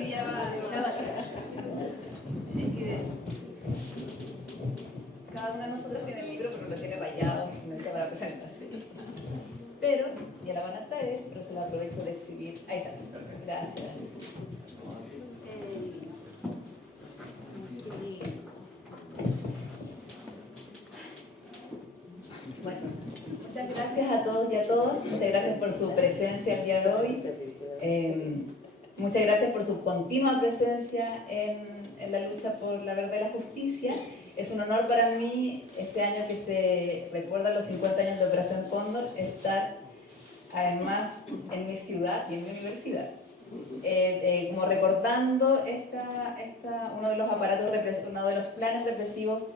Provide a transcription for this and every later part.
que ya va a llegar. Es que cada una de nosotros tiene el libro, pero lo tiene rayado, no está para presentarse. Pero ya la van a traer, pero se la aprovecho de exhibir. Ahí está. Gracias. Bueno, muchas gracias a todos y a todas. Muchas gracias por su presencia el día de hoy. Muchas gracias por su continua presencia en la lucha por la verdad y la justicia. Es un honor para mí, este año que se recuerdan los 50 años de Operación Cóndor, estar además en mi ciudad y en mi universidad. Como recordando uno de los aparatos represivos, uno de los planes represivos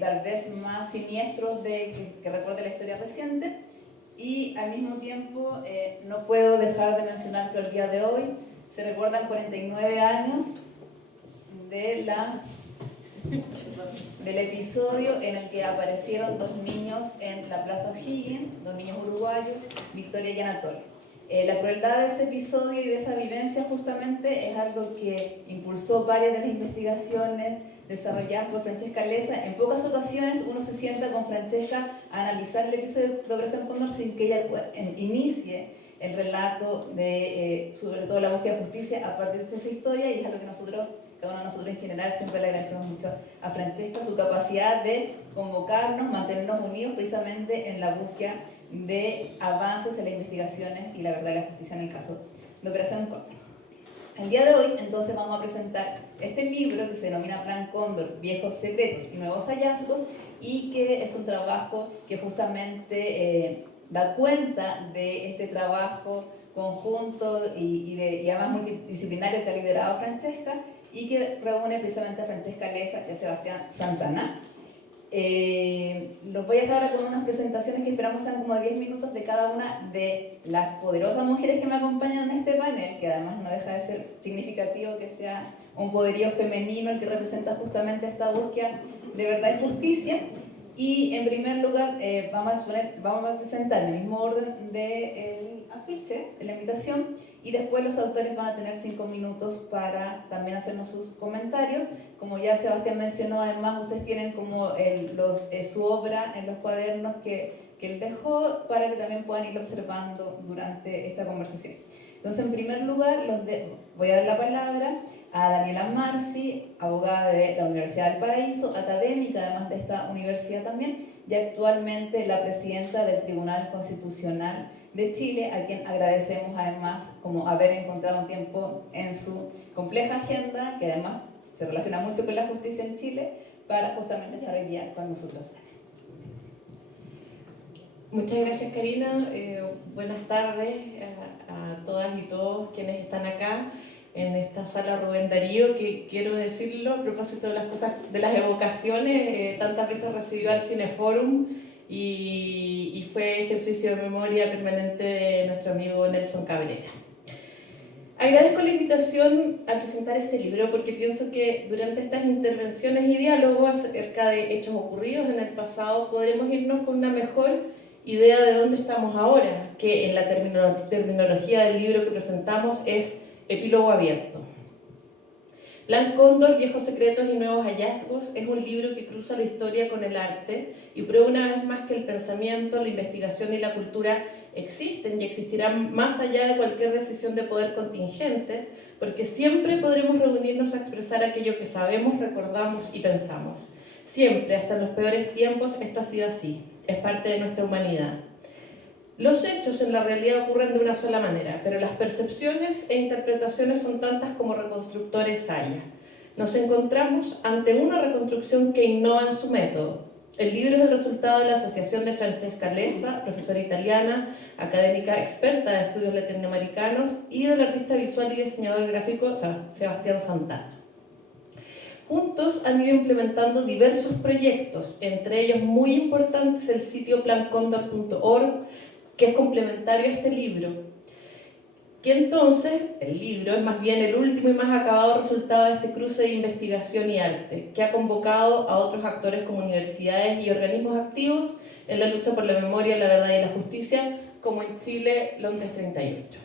tal vez más siniestros que recuerde la historia reciente, y al mismo tiempo no puedo dejar de mencionar que el día de hoy se recuerdan 49 años del episodio en el que aparecieron dos niños en la Plaza O'Higgins, dos niños uruguayos, Victoria y Anatoly. La crueldad de ese episodio y de esa vivencia justamente es algo que impulsó varias de las investigaciones desarrolladas por Francesca Leza. En pocas ocasiones uno se sienta con Francesca a analizar el episodio de Operación Cóndor sin que ella inicie el relato de, sobre todo, la búsqueda de justicia a partir de esa historia, y es algo que cada uno de nosotros en general siempre le agradecemos mucho a Francesca, su capacidad de convocarnos, mantenernos unidos precisamente en la búsqueda de avances en las investigaciones y la verdad y la justicia en el caso de Operación Cóndor. El día de hoy entonces vamos a presentar este libro que se denomina Plan Cóndor, Viejos Secretos y Nuevos Hallazgos, y que es un trabajo que justamente da cuenta de este trabajo conjunto y además multidisciplinario que ha liderado Francesca, y que reúne precisamente a Francesca Leza y a Sebastián Santana. Los voy a dejar con unas presentaciones que esperamos sean como de 10 minutos de cada una de las poderosas mujeres que me acompañan en este panel, que además no deja de ser significativo que sea un poderío femenino el que representa justamente esta búsqueda de verdad y justicia. Y en primer lugar vamos a presentar en el mismo orden del afiche, de la invitación, y después los autores van a tener 5 minutos para también hacernos sus comentarios. Como ya Sebastián mencionó, además ustedes tienen como su obra en los cuadernos que él dejó, para que también puedan ir observando durante esta conversación. Entonces, en primer lugar, voy a dar la palabra a Daniela Marci, abogada de la Universidad del Paraíso, académica además de esta universidad también, y actualmente la presidenta del Tribunal Constitucional de Chile, a quien agradecemos además como haber encontrado un tiempo en su compleja agenda, que además se relaciona mucho con la justicia en Chile, para justamente estar hoy día con nosotros. Muchas gracias, Karina. Buenas tardes a todas y todos quienes están acá en esta sala Rubén Darío, que quiero decirlo a propósito de las cosas, de las evocaciones, tantas veces recibió al Cineforum y fue ejercicio de memoria permanente de nuestro amigo Nelson Cabrera. Agradezco la invitación a presentar este libro porque pienso que durante estas intervenciones y diálogos acerca de hechos ocurridos en el pasado podremos irnos con una mejor idea de dónde estamos ahora, que en la terminología del libro que presentamos es epílogo abierto. Plan Cóndor, Viejos Secretos y Nuevos Hallazgos es un libro que cruza la historia con el arte y prueba una vez más que el pensamiento, la investigación y la cultura existen y existirán más allá de cualquier decisión de poder contingente, porque siempre podremos reunirnos a expresar aquello que sabemos, recordamos y pensamos. Siempre, hasta en los peores tiempos, esto ha sido así, es parte de nuestra humanidad. Los hechos en la realidad ocurren de una sola manera, pero las percepciones e interpretaciones son tantas como reconstructores haya. Nos encontramos ante una reconstrucción que innova en su método. El libro es el resultado de la asociación de Francesca Leza, profesora italiana, académica experta de estudios latinoamericanos, y del artista visual y diseñador gráfico Sebastián Santana. Juntos han ido implementando diversos proyectos, entre ellos muy importantes el sitio plancondor.org, que es complementario a este libro, que entonces el libro es más bien el último y más acabado resultado de este cruce de investigación y arte, que ha convocado a otros actores como universidades y organismos activos en la lucha por la memoria, la verdad y la justicia, como en Chile, Londres 38.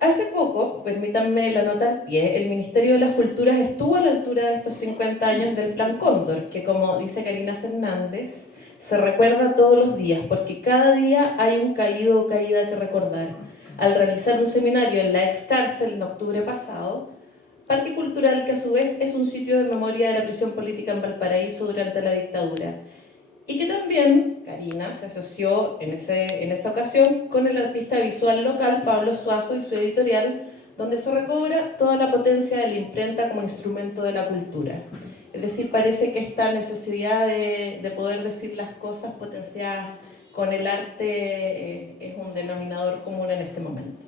Hace poco, permítanme la nota al pie, el Ministerio de las Culturas estuvo a la altura de estos 50 años del Plan Cóndor, que como dice Karina Fernández, se recuerda todos los días, porque cada día hay un caído o caída que recordar. Al realizar un seminario en la ex cárcel en octubre pasado, Parque Cultural, que a su vez es un sitio de memoria de la prisión política en Valparaíso durante la dictadura, y que también Karina se asoció en esa ocasión con el artista visual local Pablo Suazo y su editorial, donde se recobra toda la potencia de la imprenta como instrumento de la cultura. Es decir, parece que esta necesidad de poder decir las cosas potenciadas con el arte es un denominador común en este momento.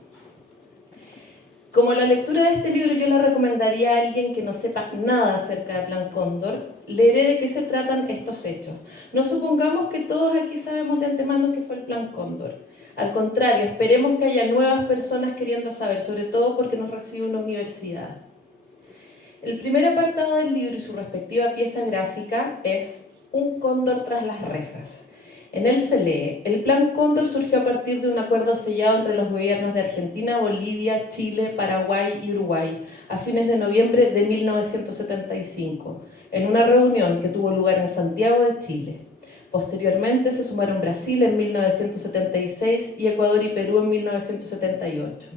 Como la lectura de este libro yo la recomendaría a alguien que no sepa nada acerca del Plan Cóndor, leeré de qué se tratan estos hechos. No supongamos que todos aquí sabemos de antemano qué fue el Plan Cóndor. Al contrario, esperemos que haya nuevas personas queriendo saber, sobre todo porque nos recibe una universidad. El primer apartado del libro y su respectiva pieza gráfica es Un cóndor tras las rejas. En él se lee: el Plan Cóndor surgió a partir de un acuerdo sellado entre los gobiernos de Argentina, Bolivia, Chile, Paraguay y Uruguay a fines de noviembre de 1975, en una reunión que tuvo lugar en Santiago de Chile. Posteriormente se sumaron Brasil en 1976 y Ecuador y Perú en 1978.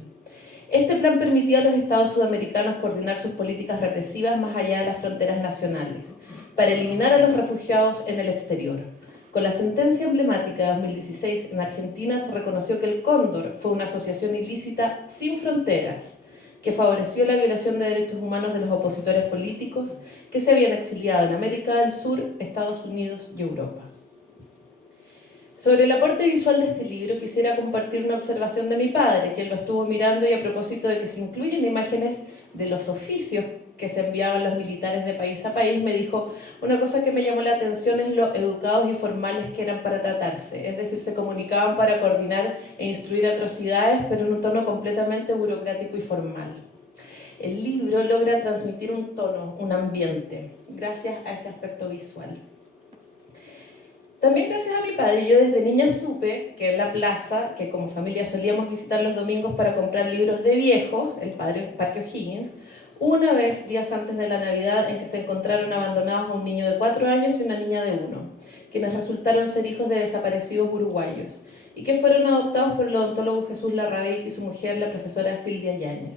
Este plan permitía a los estados sudamericanos coordinar sus políticas represivas más allá de las fronteras nacionales, para eliminar a los refugiados en el exterior. Con la sentencia emblemática de 2016 en Argentina se reconoció que el Cóndor fue una asociación ilícita sin fronteras que favoreció la violación de derechos humanos de los opositores políticos que se habían exiliado en América del Sur, Estados Unidos y Europa. Sobre el aporte visual de este libro quisiera compartir una observación de mi padre, quien lo estuvo mirando, y a propósito de que se incluyen imágenes de los oficios que se enviaban los militares de país a país, me dijo: una cosa que me llamó la atención es lo educados y formales que eran para tratarse, es decir, se comunicaban para coordinar e instruir atrocidades, pero en un tono completamente burocrático y formal. El libro logra transmitir un tono, un ambiente, gracias a ese aspecto visual. También gracias a mi padre, yo desde niña supe que en la plaza, que como familia solíamos visitar los domingos para comprar libros de viejos, el Parque O'Higgins, una vez, días antes de la Navidad, en que se encontraron abandonados un niño de 4 años y una niña de 1, quienes resultaron ser hijos de desaparecidos uruguayos, y que fueron adoptados por el odontólogo Jesús Larrabeit y su mujer, la profesora Silvia Yáñez.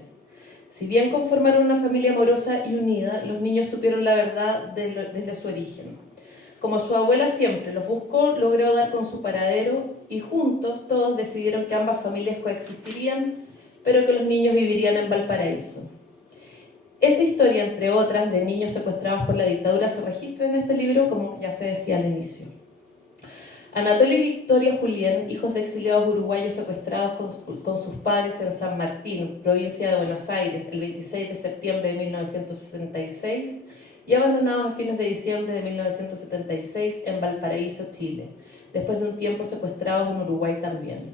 Si bien conformaron una familia amorosa y unida, los niños supieron la verdad desde su origen. Como su abuela siempre los buscó, logró dar con su paradero y juntos todos decidieron que ambas familias coexistirían, pero que los niños vivirían en Valparaíso. Esa historia, entre otras, de niños secuestrados por la dictadura se registra en este libro, como ya se decía al inicio. Anatolia y Victoria Julián, hijos de exiliados uruguayos secuestrados con sus padres en San Martín, provincia de Buenos Aires, el 26 de septiembre de 1966, y abandonados a fines de diciembre de 1976 en Valparaíso, Chile, después de un tiempo secuestrados en Uruguay también.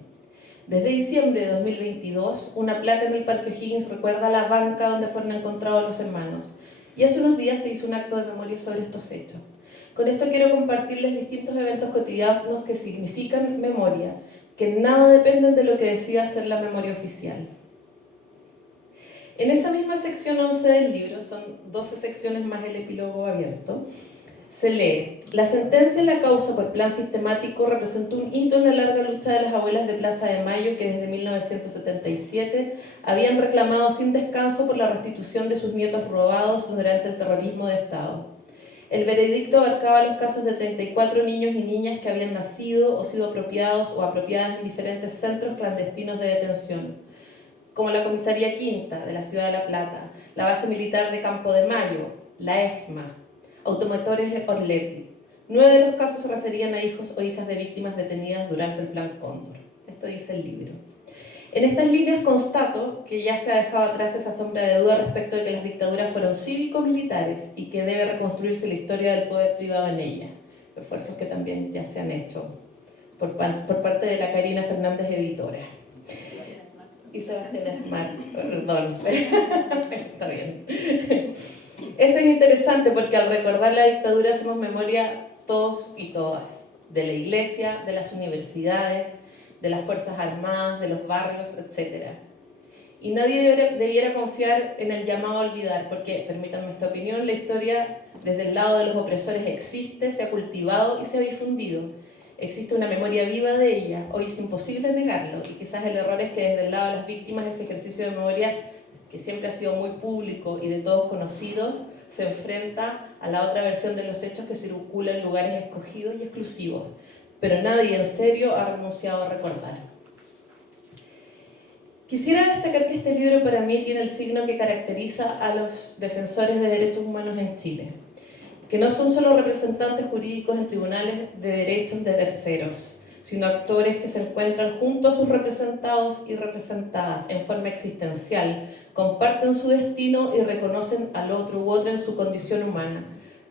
Desde diciembre de 2022, una placa en el Parque O'Higgins recuerda la banca donde fueron encontrados los hermanos, y hace unos días se hizo un acto de memoria sobre estos hechos. Con esto quiero compartirles distintos eventos cotidianos que significan memoria, que nada dependen de lo que decida hacer la memoria oficial. En esa misma sección 11 del libro, son 12 secciones más el epílogo abierto, se lee: la sentencia en la causa por plan sistemático representó un hito en la larga lucha de las abuelas de Plaza de Mayo que desde 1977 habían reclamado sin descanso por la restitución de sus nietos robados durante el terrorismo de Estado. El veredicto abarcaba los casos de 34 niños y niñas que habían nacido o sido apropiados o apropiadas en diferentes centros clandestinos de detención, como la Comisaría Quinta de la Ciudad de La Plata, la Base Militar de Campo de Mayo, la ESMA, Automotores Orletti. 9 de los casos se referían a hijos o hijas de víctimas detenidas durante el Plan Cóndor. Esto dice el libro. En estas líneas constato que ya se ha dejado atrás esa sombra de duda respecto de que las dictaduras fueron cívico-militares y que debe reconstruirse la historia del poder privado en ella. Esfuerzos que también ya se han hecho por parte de la Karina Fernández, editora. Y Sebastián Smart, perdón. Está bien. Eso es interesante porque al recordar la dictadura hacemos memoria todos y todas, de la iglesia, de las universidades, de las Fuerzas Armadas, de los barrios, etc. y nadie debiera confiar en el llamado a olvidar, porque, permítanme esta opinión, la historia desde el lado de los opresores existe, se ha cultivado y se ha difundido. Existe una memoria viva de ella, hoy es imposible negarlo, y quizás el error es que desde el lado de las víctimas ese ejercicio de memoria, que siempre ha sido muy público y de todos conocido, se enfrenta a la otra versión de los hechos que circula en lugares escogidos y exclusivos, pero nadie en serio ha renunciado a recordar. Quisiera destacar que este libro para mí tiene el signo que caracteriza a los defensores de derechos humanos en Chile, que no son solo representantes jurídicos en tribunales de derechos de terceros, sino actores que se encuentran junto a sus representados y representadas en forma existencial, comparten su destino y reconocen al otro u otra en su condición humana,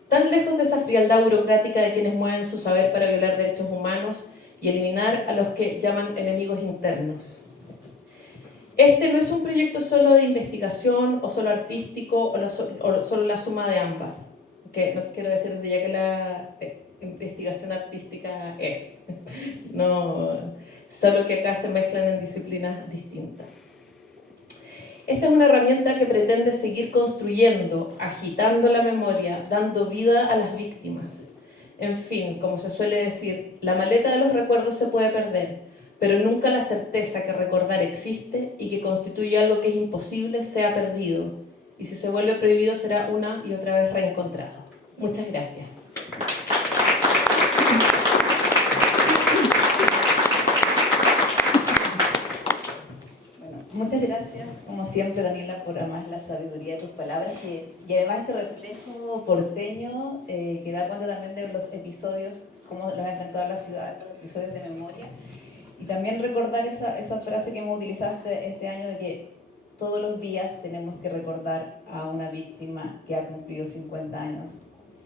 tan lejos de esa frialdad burocrática de quienes mueven su saber para violar derechos humanos y eliminar a los que llaman enemigos internos. Este no es un proyecto solo de investigación o solo artístico o solo la suma de ambas, que no quiero decir desde ya que la investigación artística es, no, solo que acá se mezclan en disciplinas distintas. Esta es una herramienta que pretende seguir construyendo, agitando la memoria, dando vida a las víctimas. En fin, como se suele decir, la maleta de los recuerdos se puede perder, pero nunca la certeza que recordar existe y que constituye algo que es imposible sea perdido. Y si se vuelve prohibido será una y otra vez reencontrado. Muchas gracias. Muchas gracias, como siempre, Daniela, por además la sabiduría de tus palabras y además este reflejo porteño que da cuenta también de los episodios, cómo los ha enfrentado la ciudad, los episodios de memoria. Y también recordar esa frase que hemos utilizado este año de que todos los días tenemos que recordar a una víctima que ha cumplido 50 años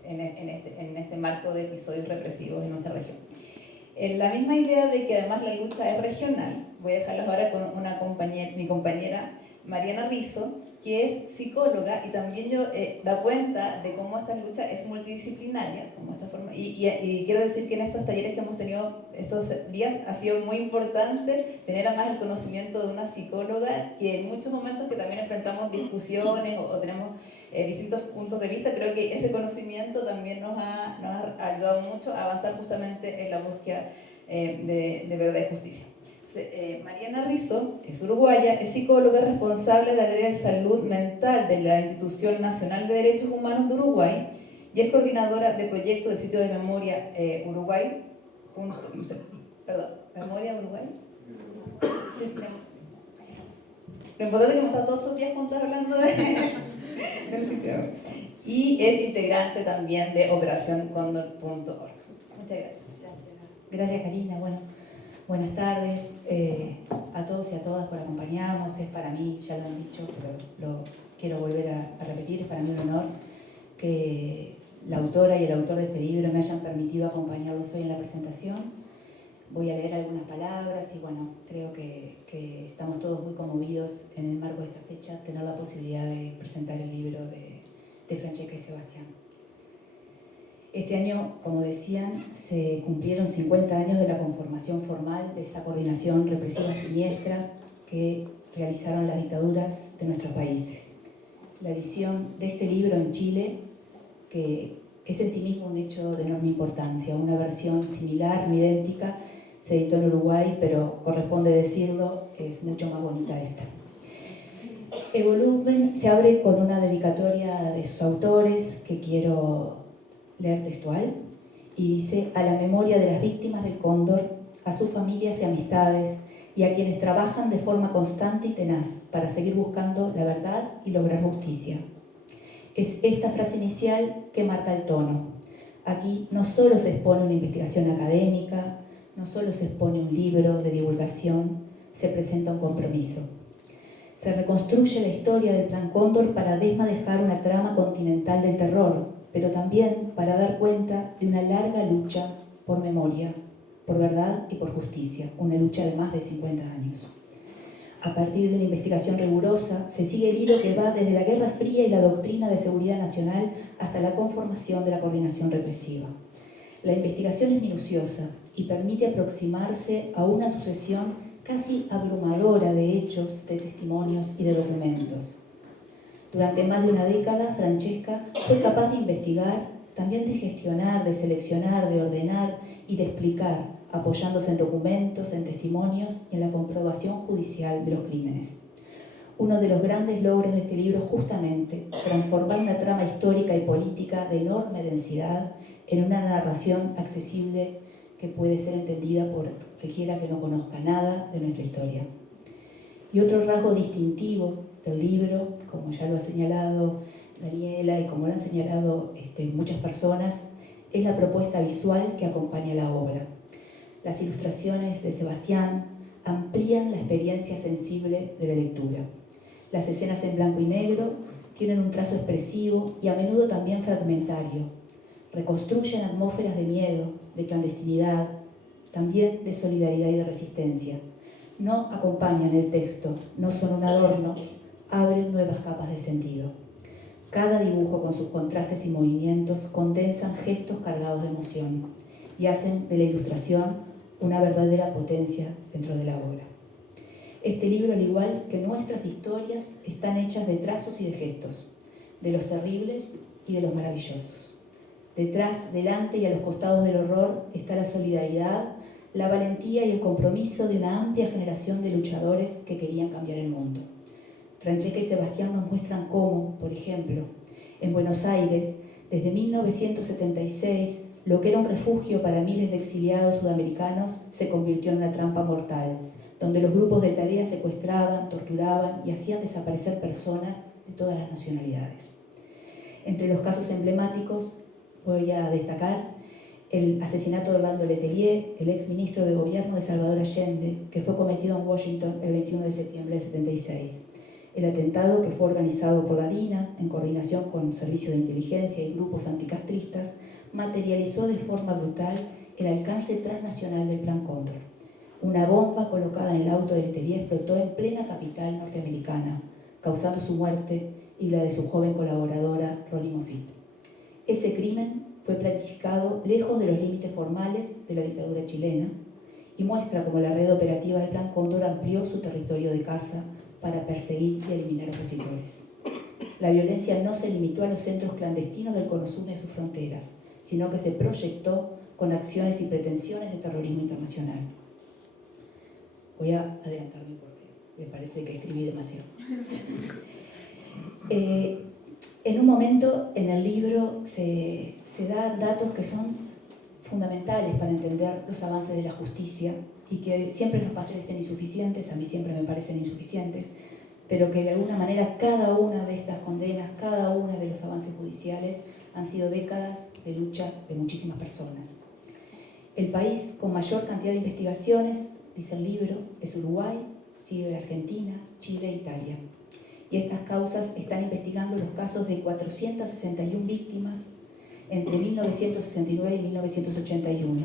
en este marco de episodios represivos en nuestra región. En la misma idea de que además la lucha es regional, voy a dejarlos ahora con mi compañera Mariana Rizzo, que es psicóloga y también da cuenta de cómo esta lucha es multidisciplinaria, como esta forma, y quiero decir que en estos talleres que hemos tenido estos días ha sido muy importante tener además el conocimiento de una psicóloga que en muchos momentos que también enfrentamos discusiones o tenemos distintos puntos de vista, creo que ese conocimiento también nos ha ayudado mucho a avanzar justamente en la búsqueda de verdad y justicia. Mariana Rizzo es uruguaya, es psicóloga responsable del área de salud mental de la Institución Nacional de Derechos Humanos de Uruguay y es coordinadora de proyectos del sitio de Memoria Uruguay. ¿Memoria de Uruguay? Sí, lo importante es que hemos estado todos estos días juntos hablando del sitio. Y es integrante también de operacioncondor.org. Muchas gracias. Gracias, Karina. Bueno, buenas tardes a todos y a todas por acompañarnos. Es para mí, ya lo han dicho, pero lo quiero volver a repetir, es para mí un honor que la autora y el autor de este libro me hayan permitido acompañarlos hoy en la presentación. Voy a leer algunas palabras y bueno, creo que estamos todos muy conmovidos en el marco de esta fecha, tener la posibilidad de presentar el libro de Francesca y Sebastián. Este año, como decían, se cumplieron 50 años de la conformación formal de esa coordinación represiva siniestra que realizaron las dictaduras de nuestros países. La edición de este libro en Chile, que es en sí mismo un hecho de enorme importancia, una versión similar, no idéntica, se editó en Uruguay, pero corresponde decirlo, es mucho más bonita esta. El volumen se abre con una dedicatoria de sus autores que quiero leer textual y dice: a la memoria de las víctimas del Cóndor, a sus familias y amistades y a quienes trabajan de forma constante y tenaz para seguir buscando la verdad y lograr justicia. Es esta frase inicial que marca el tono. Aquí no solo se expone una investigación académica, no solo se expone un libro de divulgación, se presenta un compromiso. Se reconstruye la historia del Plan Cóndor para desmadejar una trama continental del terror, pero también para dar cuenta de una larga lucha por memoria, por verdad y por justicia, una lucha de más de 50 años. A partir de una investigación rigurosa, se sigue el hilo que va desde la Guerra Fría y la doctrina de seguridad nacional hasta la conformación de la coordinación represiva. La investigación es minuciosa y permite aproximarse a una sucesión casi abrumadora de hechos, de testimonios y de documentos. Durante más de una década, Francesca fue capaz de investigar, también de gestionar, de seleccionar, de ordenar y de explicar, apoyándose en documentos, en testimonios y en la comprobación judicial de los crímenes. Uno de los grandes logros de este libro es justamente transformar una trama histórica y política de enorme densidad en una narración accesible que puede ser entendida por cualquiera que no conozca nada de nuestra historia. Y otro rasgo distintivo del libro, como ya lo ha señalado Daniela y como lo han señalado muchas personas, es la propuesta visual que acompaña la obra. Las ilustraciones de Sebastián amplían la experiencia sensible de la lectura. Las escenas en blanco y negro tienen un trazo expresivo y a menudo también fragmentario. Reconstruyen atmósferas de miedo, de clandestinidad, también de solidaridad y de resistencia. No acompañan el texto, no son un adorno, abren nuevas capas de sentido. Cada dibujo con sus contrastes y movimientos condensan gestos cargados de emoción y hacen de la ilustración una verdadera potencia dentro de la obra. Este libro, al igual que nuestras historias, están hechas de trazos y de gestos, de los terribles y de los maravillosos. Detrás, delante y a los costados del horror está la solidaridad, la valentía y el compromiso de una amplia generación de luchadores que querían cambiar el mundo. Francesca y Sebastián nos muestran cómo, por ejemplo, en Buenos Aires, desde 1976, lo que era un refugio para miles de exiliados sudamericanos se convirtió en una trampa mortal, donde los grupos de tarea secuestraban, torturaban y hacían desaparecer personas de todas las nacionalidades. Entre los casos emblemáticos voy a destacar el asesinato de Orlando Letelier, el ex ministro de gobierno de Salvador Allende, que fue cometido en Washington el 21 de septiembre del 76. El atentado, que fue organizado por la DINA en coordinación con servicios de inteligencia y grupos anticastristas, materializó de forma brutal el alcance transnacional del Plan Cóndor. Una bomba colocada en el auto de Letelier explotó en plena capital norteamericana, causando su muerte y la de su joven colaboradora, Ronnie Moffitt. Ese crimen fue planificado lejos de los límites formales de la dictadura chilena y muestra cómo la red operativa del Plan Cóndor amplió su territorio de caza para perseguir y eliminar opositores. La violencia no se limitó a los centros clandestinos del Cono Sur y sus fronteras, sino que se proyectó con acciones y pretensiones de terrorismo internacional. Voy a adelantarme porque me parece que escribí demasiado. En un momento en el libro se dan datos que son fundamentales para entender los avances de la justicia y que siempre nos parecen insuficientes, a mí siempre me parecen insuficientes, pero que de alguna manera cada una de estas condenas, cada uno de los avances judiciales han sido décadas de lucha de muchísimas personas. El país con mayor cantidad de investigaciones, dice el libro, es Uruguay, sigue Argentina, Chile e Italia. Y estas causas están investigando los casos de 461 víctimas entre 1969 y 1981.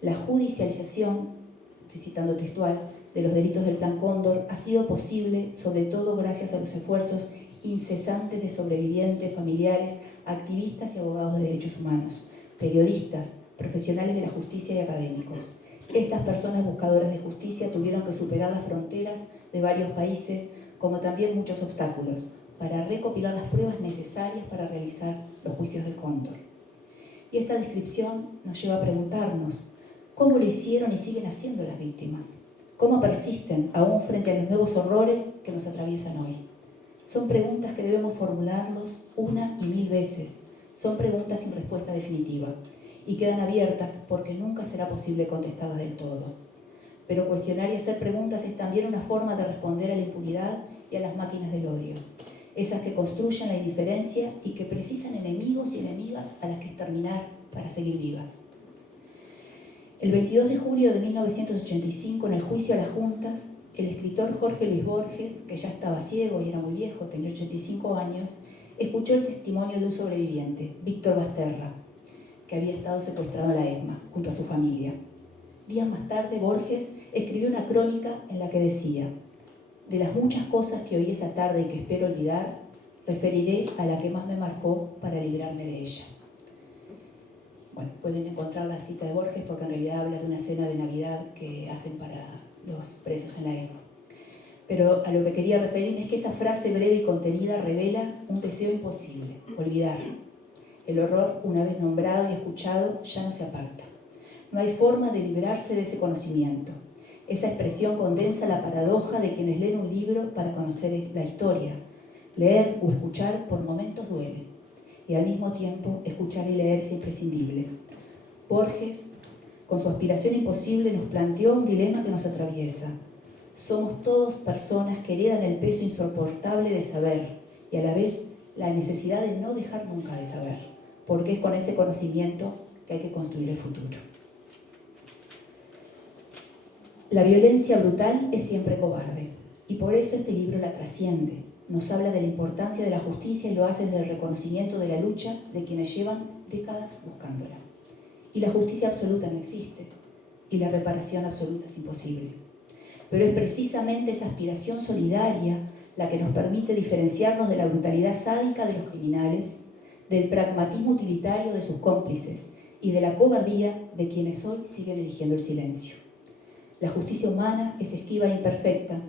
La judicialización, estoy citando textual, de los delitos del Plan Cóndor ha sido posible sobre todo gracias a los esfuerzos incesantes de sobrevivientes, familiares, activistas y abogados de derechos humanos, periodistas, profesionales de la justicia y académicos. Estas personas buscadoras de justicia tuvieron que superar las fronteras de varios países, como también muchos obstáculos, para recopilar las pruebas necesarias para realizar los juicios del Cóndor. Y esta descripción nos lleva a preguntarnos cómo lo hicieron y siguen haciendo las víctimas, cómo persisten aún frente a los nuevos horrores que nos atraviesan hoy. Son preguntas que debemos formularnos una y mil veces, son preguntas sin respuesta definitiva y quedan abiertas porque nunca será posible contestarlas del todo. Pero cuestionar y hacer preguntas es también una forma de responder a la impunidad y a las máquinas del odio, esas que construyen la indiferencia y que precisan enemigos y enemigas a las que exterminar para seguir vivas. El 22 de julio de 1985, en el juicio a las juntas, el escritor Jorge Luis Borges, que ya estaba ciego y era muy viejo, tenía 85 años, escuchó el testimonio de un sobreviviente, Víctor Basterra, que había estado secuestrado en la ESMA junto a su familia. Días más tarde, Borges escribió una crónica en la que decía: de las muchas cosas que oí esa tarde y que espero olvidar, referiré a la que más me marcó para librarme de ella. Bueno, pueden encontrar la cita de Borges porque en realidad habla de una cena de Navidad que hacen para los presos en la guerra. Pero a lo que quería referirme es que esa frase breve y contenida revela un deseo imposible, olvidar. El horror, una vez nombrado y escuchado, ya no se aparta. No hay forma de librarse de ese conocimiento. Esa expresión condensa la paradoja de quienes leen un libro para conocer la historia. Leer o escuchar por momentos duele, y al mismo tiempo escuchar y leer es imprescindible. Borges, con su aspiración imposible, nos planteó un dilema que nos atraviesa. Somos todos personas que heredan el peso insoportable de saber y a la vez la necesidad de no dejar nunca de saber, porque es con ese conocimiento que hay que construir el futuro. La violencia brutal es siempre cobarde y por eso este libro la trasciende. Nos habla de la importancia de la justicia y lo hace desde el reconocimiento de la lucha de quienes llevan décadas buscándola. Y la justicia absoluta no existe y la reparación absoluta es imposible. Pero es precisamente esa aspiración solidaria la que nos permite diferenciarnos de la brutalidad sádica de los criminales, del pragmatismo utilitario de sus cómplices y de la cobardía de quienes hoy siguen eligiendo el silencio. La justicia humana es esquiva e imperfecta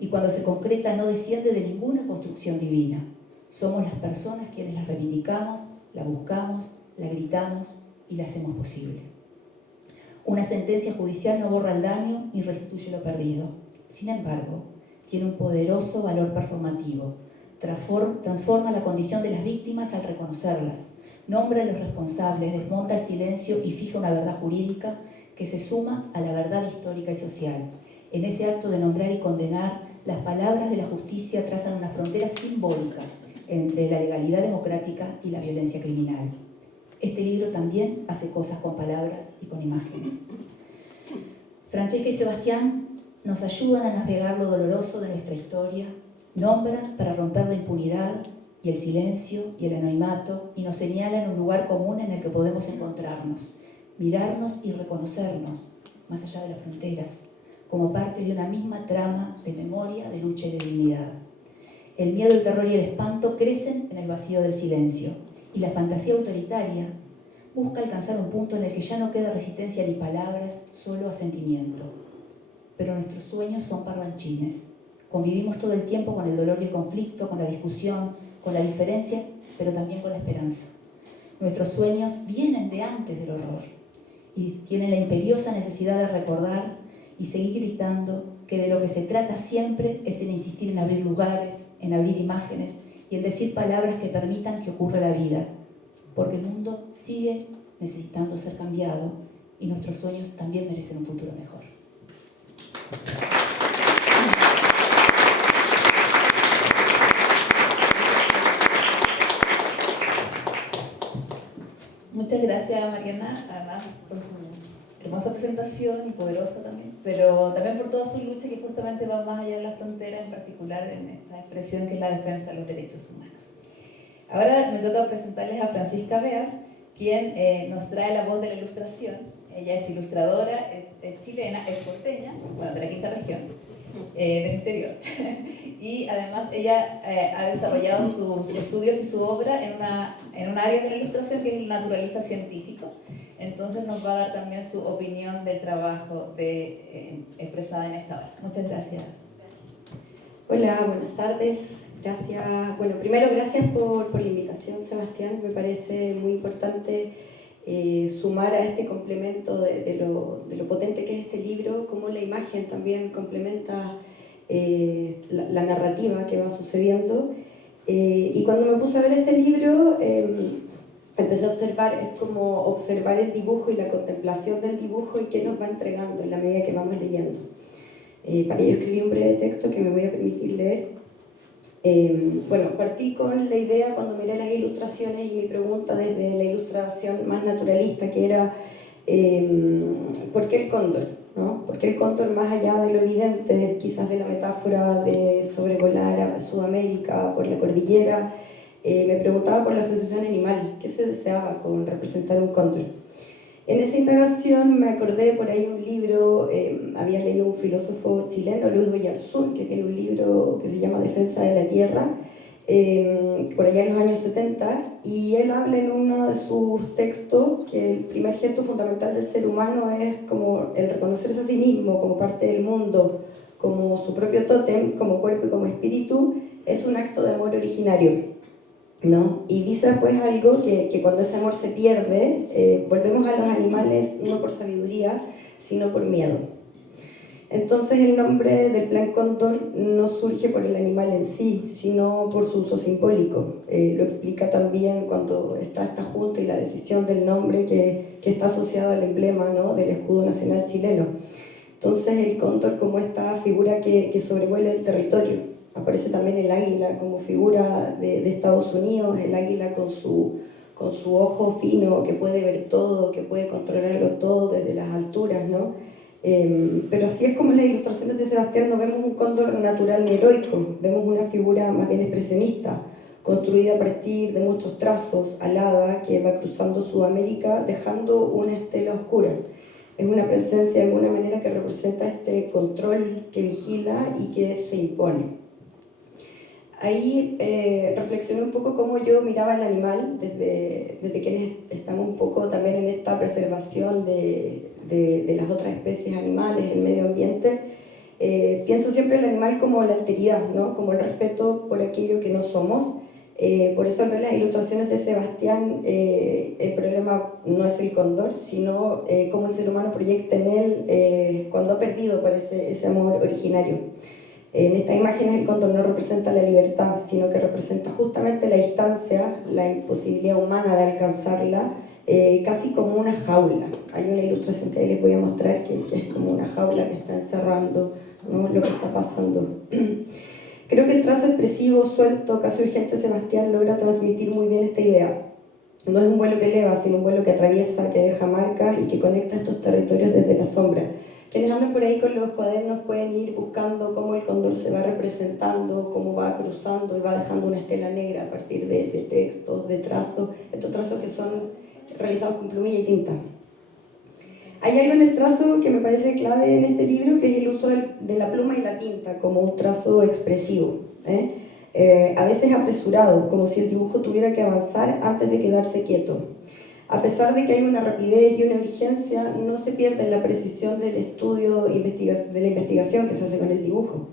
y cuando se concreta no desciende de ninguna construcción divina. Somos las personas quienes la reivindicamos, la buscamos, la gritamos y la hacemos posible. Una sentencia judicial no borra el daño ni restituye lo perdido. Sin embargo, tiene un poderoso valor performativo. Transforma la condición de las víctimas al reconocerlas, nombra a los responsables, desmonta el silencio y fija una verdad jurídica que se suma a la verdad histórica y social. En ese acto de nombrar y condenar, las palabras de la justicia trazan una frontera simbólica entre la legalidad democrática y la violencia criminal. Este libro también hace cosas con palabras y con imágenes. Francesca y Sebastián nos ayudan a navegar lo doloroso de nuestra historia, nombran para romper la impunidad y el silencio y el anonimato y nos señalan un lugar común en el que podemos encontrarnos, mirarnos y reconocernos, más allá de las fronteras, como parte de una misma trama de memoria, de lucha y de dignidad. El miedo, el terror y el espanto crecen en el vacío del silencio y la fantasía autoritaria busca alcanzar un punto en el que ya no queda resistencia ni palabras, solo asentimiento. Pero nuestros sueños son parlanchines. Convivimos todo el tiempo con el dolor y el conflicto, con la discusión, con la diferencia, pero también con la esperanza. Nuestros sueños vienen de antes del horror y tienen la imperiosa necesidad de recordar y seguir gritando que de lo que se trata siempre es en insistir en abrir lugares, en abrir imágenes y en decir palabras que permitan que ocurra la vida, porque el mundo sigue necesitando ser cambiado y nuestros sueños también merecen un futuro mejor. Muchas gracias, Mariana, además por su hermosa presentación y poderosa también, pero también por toda su lucha que justamente va más allá de la frontera, en particular en esta expresión que es la defensa de los derechos humanos. Ahora me toca presentarles a Francisca Beas, quien nos trae la voz de la ilustración. Ella es ilustradora, es chilena, es porteña, bueno, de la quinta región, del interior. Y además ella ha desarrollado sus estudios y su obra en un área de la ilustración que es el naturalista científico. Entonces nos va a dar también su opinión del trabajo expresada en esta obra. Muchas gracias. Hola, buenas tardes. Gracias. Bueno, primero gracias por la invitación, Sebastián. Me parece muy importante sumar a este complemento de lo potente que es este libro, cómo la imagen también complementa la narrativa que va sucediendo. Y cuando me puse a ver este libro, empecé a observar, es como observar el dibujo y la contemplación del dibujo y qué nos va entregando en la medida que vamos leyendo. Para ello escribí un breve texto que me voy a permitir leer. Bueno, partí con la idea cuando miré las ilustraciones y mi pregunta desde la ilustración más naturalista, que era ¿por qué el cóndor? ¿No? ¿Por qué el cóndor más allá de lo evidente, quizás de la metáfora de sobrevolar a Sudamérica por la cordillera? Me preguntaba por la asociación animal, ¿qué se deseaba con representar un cóndor? En esa indagación me acordé por ahí un libro, había leído un filósofo chileno, Luis Oyarzún, que tiene un libro que se llama Defensa de la Tierra, por allá en los años 70, y él habla en uno de sus textos que el primer gesto fundamental del ser humano es como el reconocerse a sí mismo como parte del mundo, como su propio tótem, como cuerpo y como espíritu, es un acto de amor originario, ¿no? Y dice pues algo que cuando ese amor se pierde, volvemos a los animales no por sabiduría, sino por miedo. Entonces el nombre del Plan Cóndor no surge por el animal en sí, sino por su uso simbólico. Lo explica también cuando está esta junta y la decisión del nombre que está asociado al emblema, ¿no?, del escudo nacional chileno. Entonces el cóndor como esta figura que sobrevuela el territorio. Aparece también el águila como figura de Estados Unidos, el águila con su ojo fino que puede ver todo, que puede controlarlo todo desde las alturas, ¿no? Pero así es como en las ilustraciones de Sebastián no vemos un cóndor natural ni heroico, vemos una figura más bien expresionista, construida a partir de muchos trazos, alada, que va cruzando Sudamérica dejando una estela oscura. Es una presencia de alguna manera que representa este control que vigila y que se impone. Ahí reflexioné un poco cómo yo miraba el animal, desde quienes estamos un poco también en esta preservación de las otras especies animales, el medio ambiente. Pienso siempre el animal como la alteridad, ¿no?, como el respeto por aquello que no somos. Por eso al ver las ilustraciones de Sebastián, el problema no es el cóndor, sino cómo el ser humano proyecta en él cuando ha perdido, parece, ese amor originario. En estas imágenes el cóndor no representa la libertad, sino que representa justamente la distancia, la imposibilidad humana de alcanzarla, casi como una jaula. Hay una ilustración que ahí les voy a mostrar que es como una jaula que está encerrando, ¿no?, lo que está pasando. Creo que el trazo expresivo, suelto, casi urgente de Sebastián logra transmitir muy bien esta idea. No es un vuelo que eleva, sino un vuelo que atraviesa, que deja marcas y que conecta estos territorios desde la sombra. Quienes andan por ahí con los cuadernos pueden ir buscando cómo el cóndor se va representando, cómo va cruzando y va dejando una estela negra a partir de textos, de trazos, estos trazos que son realizados con plumilla y tinta. Hay algo en el trazo que me parece clave en este libro, que es el uso de la pluma y la tinta como un trazo expresivo, a veces apresurado, como si el dibujo tuviera que avanzar antes de quedarse quieto. A pesar de que hay una rapidez y una urgencia, no se pierde la precisión del estudio de la investigación que se hace con el dibujo.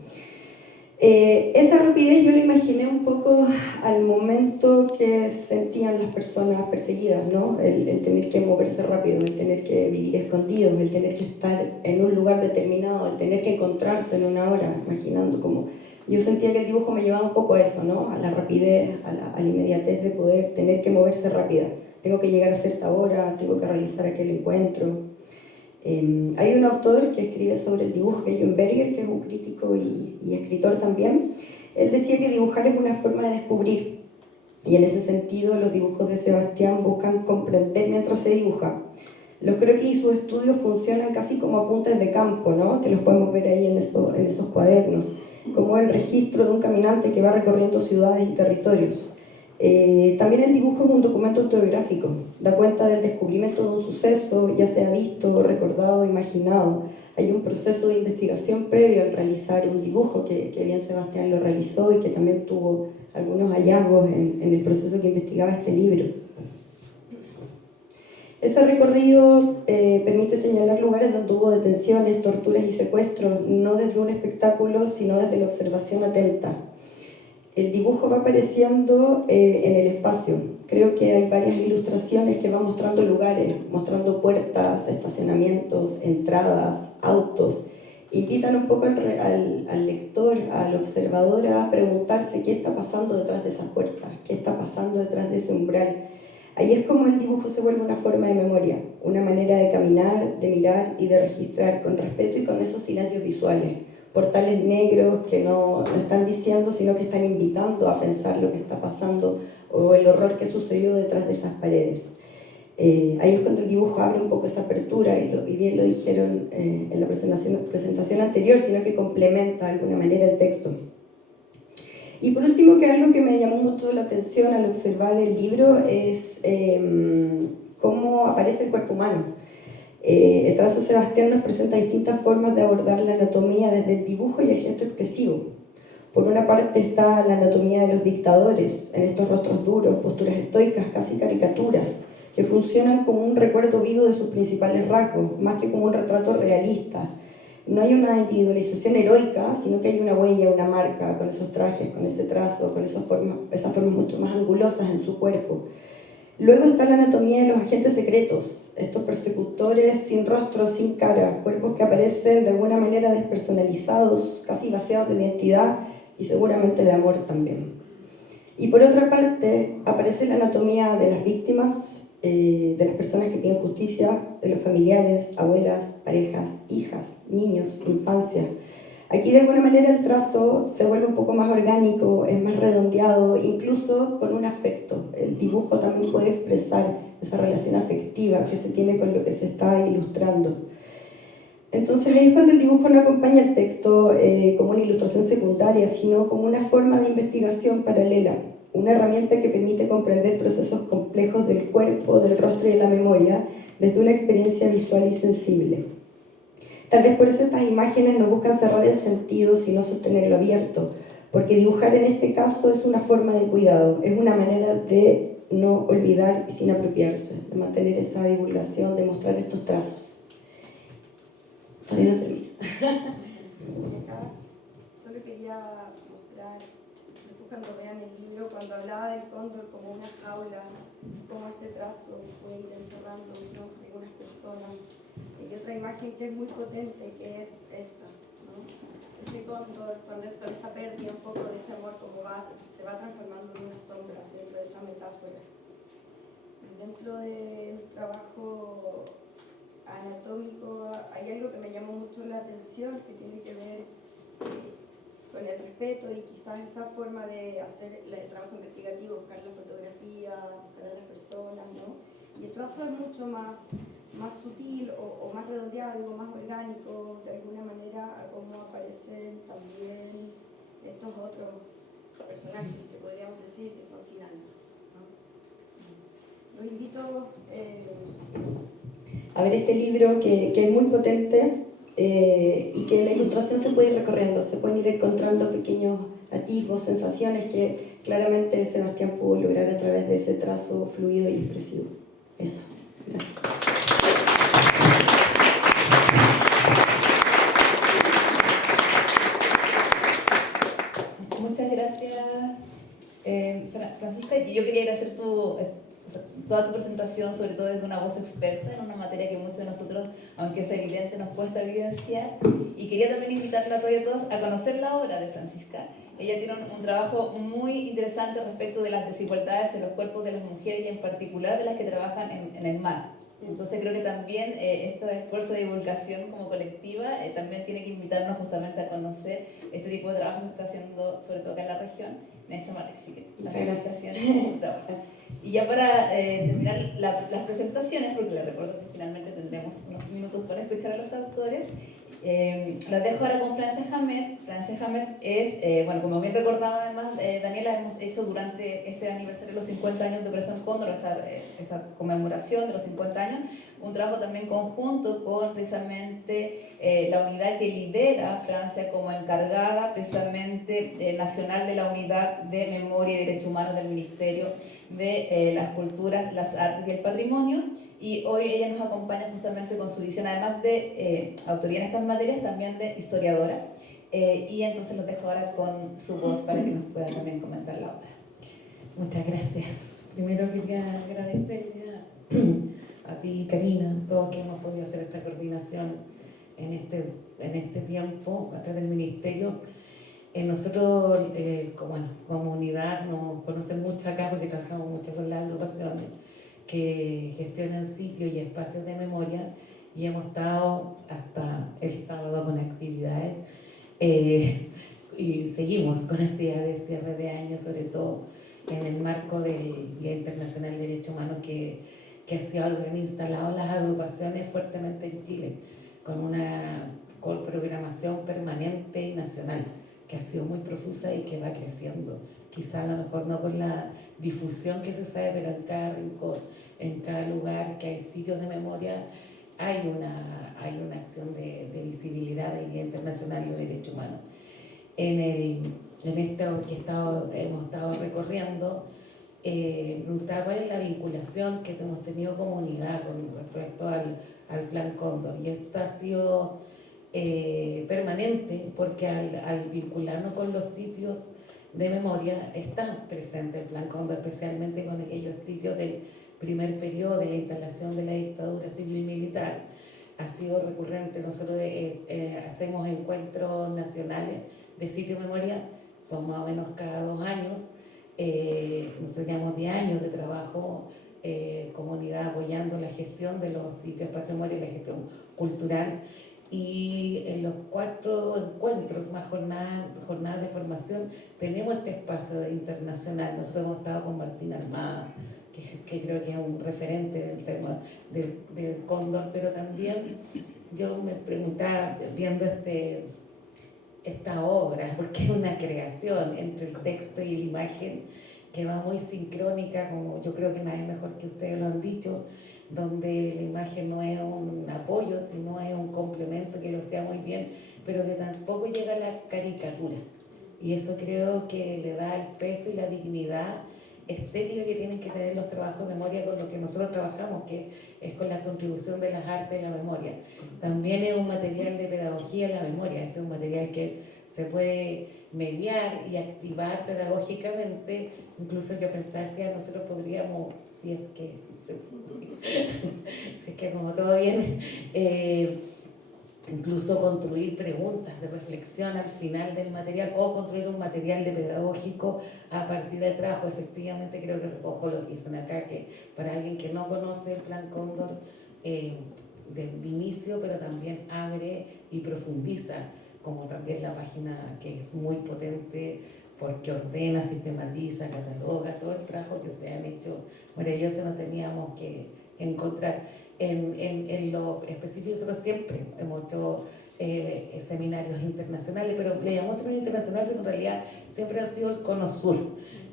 Esa rapidez yo la imaginé un poco al momento que sentían las personas perseguidas, ¿no? El tener que moverse rápido, el tener que vivir escondidos, el tener que estar en un lugar determinado, el tener que encontrarse en una hora, imaginando como... Yo sentía que el dibujo me llevaba un poco a eso, ¿no?, a la rapidez, a la inmediatez de poder tener que moverse rápida. Tengo que llegar a cierta hora, tengo que realizar aquel encuentro. Hay un autor que escribe sobre el dibujo, que es John Berger, que es un crítico y escritor también. Él decía que dibujar es una forma de descubrir, y en ese sentido los dibujos de Sebastián buscan comprender mientras se dibuja. Los croquis y sus estudios funcionan casi como apuntes de campo, ¿no?, que los podemos ver ahí en esos cuadernos, como el registro de un caminante que va recorriendo ciudades y territorios. También el dibujo es un documento autobiográfico, da cuenta del descubrimiento de un suceso, ya sea visto, recordado, imaginado. Hay un proceso de investigación previo al realizar un dibujo, que bien Sebastián lo realizó y que también tuvo algunos hallazgos en el proceso que investigaba este libro. Ese recorrido permite señalar lugares donde hubo detenciones, torturas y secuestros, no desde un espectáculo, sino desde la observación atenta. El dibujo va apareciendo en el espacio. Creo que hay varias ilustraciones que van mostrando lugares, mostrando puertas, estacionamientos, entradas, autos. Invitan un poco al lector, al observador a preguntarse qué está pasando detrás de esas puertas, qué está pasando detrás de ese umbral. Ahí es como el dibujo se vuelve una forma de memoria, una manera de caminar, de mirar y de registrar con respeto y con esos silencios visuales. Portales negros que no están diciendo, sino que están invitando a pensar lo que está pasando o el horror que sucedió detrás de esas paredes. Ahí es cuando el dibujo abre un poco esa apertura y bien lo dijeron en la presentación anterior, sino que complementa de alguna manera el texto. Y por último, que algo que me llamó mucho la atención al observar el libro es cómo aparece el cuerpo humano. El trazo Sebastián nos presenta distintas formas de abordar la anatomía desde el dibujo y el gesto expresivo. Por una parte está la anatomía de los dictadores, en estos rostros duros, posturas estoicas, casi caricaturas, que funcionan como un recuerdo vivo de sus principales rasgos, más que como un retrato realista. No hay una individualización heroica, sino que hay una huella, una marca, con esos trajes, con ese trazo, con esas formas mucho más angulosas en su cuerpo. Luego está la anatomía de los agentes secretos, estos persecutores sin rostro, sin cara, cuerpos que aparecen de alguna manera despersonalizados, casi vaciados de identidad y seguramente de amor también. Y por otra parte, aparece la anatomía de las víctimas, de las personas que piden justicia, de los familiares, abuelas, parejas, hijas, niños, infancia. Aquí de alguna manera el trazo se vuelve un poco más orgánico, es más redondeado, incluso con un afecto. El dibujo también puede expresar esa relación afectiva que se tiene con lo que se está ilustrando. Entonces ahí es cuando el dibujo no acompaña el texto como una ilustración secundaria, sino como una forma de investigación paralela, una herramienta que permite comprender procesos complejos del cuerpo, del rostro y de la memoria desde una experiencia visual y sensible. Tal vez por eso estas imágenes no buscan cerrar el sentido, sino sostenerlo abierto, porque dibujar en este caso es una forma de cuidado, es una manera de no olvidar y sin apropiarse, de mantener esa divulgación, de mostrar estos trazos. Todavía no termino. Solo quería mostrar, después cuando vean el libro, cuando hablaba del cóndor como una jaula, cómo este trazo puede ir encerrando, ¿no?, algunas personas. Y otra imagen que es muy potente, que es esta, ¿no? Ese cóndor, con esa pérdida un poco de ese amor como base, se va transformando en una sombra dentro de esa metáfora. Dentro del trabajo anatómico hay algo que me llamó mucho la atención, que tiene que ver con el respeto y quizás esa forma de hacer el trabajo investigativo, buscar la fotografía, buscar a las personas, ¿no? Y el trazo es mucho más sutil o más redondeado, digo, más orgánico, de alguna manera, a cómo aparecen también estos otros personajes que podríamos decir que son sin alma, ¿no? Los invito a ver este libro que es muy potente y que en la ilustración se puede ir recorriendo, se pueden ir encontrando pequeños atisbos, sensaciones que claramente Sebastián pudo lograr a través de ese trazo fluido y expresivo. Eso, gracias. Muchas gracias, Francisca. Y yo quería agradecer toda tu presentación, sobre todo desde una voz experta en una materia que muchos de nosotros, aunque es evidente, nos cuesta evidenciar. Y quería también invitarla a todos a conocer la obra de Francisca. Ella tiene un trabajo muy interesante respecto de las desigualdades en los cuerpos de las mujeres y en particular de las que trabajan en el mar. Entonces creo que también este esfuerzo de divulgación como colectiva también tiene que invitarnos justamente a conocer este tipo de trabajo que se está haciendo, sobre todo acá en la región, en esa materia. Así que la felicitación. Y ya para terminar las presentaciones, porque les recuerdo que finalmente tendremos unos minutos para escuchar a los autores, las dejo ahora con Francia Hamet. Francia Hamet es, bueno, como bien recordaba además Daniela, hemos hecho durante este aniversario de los 50 años de Operación Cóndor, esta conmemoración de los 50 años, un trabajo también conjunto con precisamente la unidad que lidera Francia como encargada precisamente nacional de la Unidad de Memoria y Derechos Humanos del Ministerio de las Culturas, las Artes y el Patrimonio. Y hoy ella nos acompaña justamente con su visión, además de autoría en estas materias, también de historiadora. Y entonces los dejo ahora con su voz para que nos pueda también comentar la obra. Muchas gracias. Primero quería agradecerle a ti, Karina, a todos que hemos podido hacer esta coordinación en este tiempo a través del Ministerio. Nosotros, como comunidad, nos conocen mucho acá porque trabajamos mucho con las agrupaciones que gestionan sitios y espacios de memoria, y hemos estado hasta el sábado con actividades y seguimos con actividades de cierre de año, sobre todo en el marco del Día Internacional de Derechos Humanos que ha sido algo que han instalado las agrupaciones fuertemente en Chile, con una programación permanente y nacional que ha sido muy profusa y que va creciendo. Quizá a lo mejor no con la difusión que se sabe, pero en cada rincón, en cada lugar que hay sitios de memoria, hay una acción de visibilidad del Día Internacional de Derechos Humanos. En en esto que hemos estado recorriendo, me preguntaba cuál es la vinculación que hemos tenido como unidad con respecto al Plan Cóndor. Y esto ha sido permanente porque al vincularnos con los sitios de memoria está presente el Plan Cóndor, especialmente con aquellos sitios del primer periodo de la instalación de la dictadura civil y militar. Ha sido recurrente. Nosotros hacemos encuentros nacionales de sitio de memoria, son más o menos cada 2 años. Nosotros llevamos 10 años de trabajo comunidad apoyando la gestión de los sitios de espacio de memoria y la gestión cultural. Y en los 4 encuentros más jornadas de formación tenemos este espacio internacional. Nosotros hemos estado con Martín Armada, que creo que es un referente del tema del cóndor, pero también yo me preguntaba, viendo esta obra, porque es una creación entre el texto y la imagen que va muy sincrónica, como yo creo que nadie mejor que ustedes lo han dicho, donde la imagen no es un apoyo, sino es un complemento que lo sea muy bien, pero que tampoco llega a la caricatura. Y eso creo que le da el peso y la dignidad estética que tienen que tener los trabajos de memoria con lo que nosotros trabajamos, que es con la contribución de las artes de la memoria. También es un material de pedagogía en la memoria, este es un material que se puede mediar y activar pedagógicamente. Incluso yo pensaba, si nosotros podríamos, si es que como todo bien, incluso construir preguntas de reflexión al final del material o construir un material de pedagógico a partir del trabajo. Efectivamente creo que recojo lo que dicen acá, que para alguien que no conoce el Plan Cóndor del inicio, pero también abre y profundiza, como también la página que es muy potente porque ordena, sistematiza, cataloga todo el trabajo que ustedes han hecho maravilloso. No teníamos que encontrar en lo específico. Nosotros siempre hemos hecho seminarios internacionales, pero le llamamos seminarios internacionales, pero en realidad siempre ha sido el Cono Sur.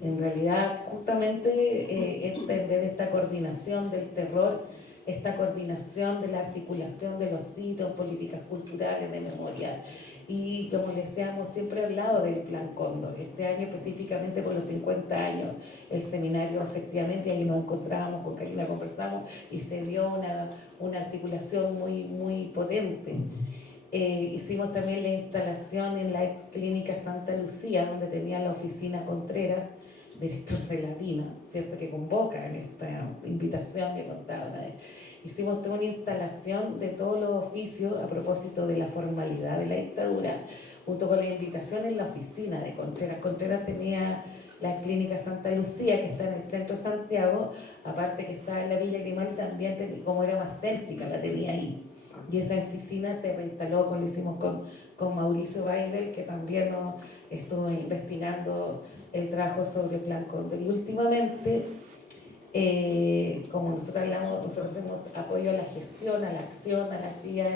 En realidad, justamente en vez de esta coordinación del terror, esta coordinación de la articulación de los sitios, políticas culturales de memoria. Y como les decíamos, siempre al lado del Plan Cóndor. Este año específicamente por los 50 años, el seminario efectivamente, ahí nos encontrábamos con Karina, conversamos y se dio una articulación muy potente. Hicimos también la instalación en la ex clínica Santa Lucía, donde tenía la oficina Contreras, director de la PIMA, ¿cierto?, que convoca en esta invitación que contaba. Hicimos toda una instalación de todos los oficios a propósito de la formalidad de la dictadura, junto con la invitación en la oficina de Contreras. Contreras tenía la clínica Santa Lucía, que está en el centro de Santiago, aparte que está en la Villa Grimaldi, también como era más céntrica, la tenía ahí. Y esa oficina se reinstaló, como lo hicimos con Mauricio Weidel, que también estuvo investigando el trabajo sobre el Plan Cóndor. Y últimamente, como nosotros hablamos, nosotros hacemos apoyo a la gestión, a la acción, a la actividad.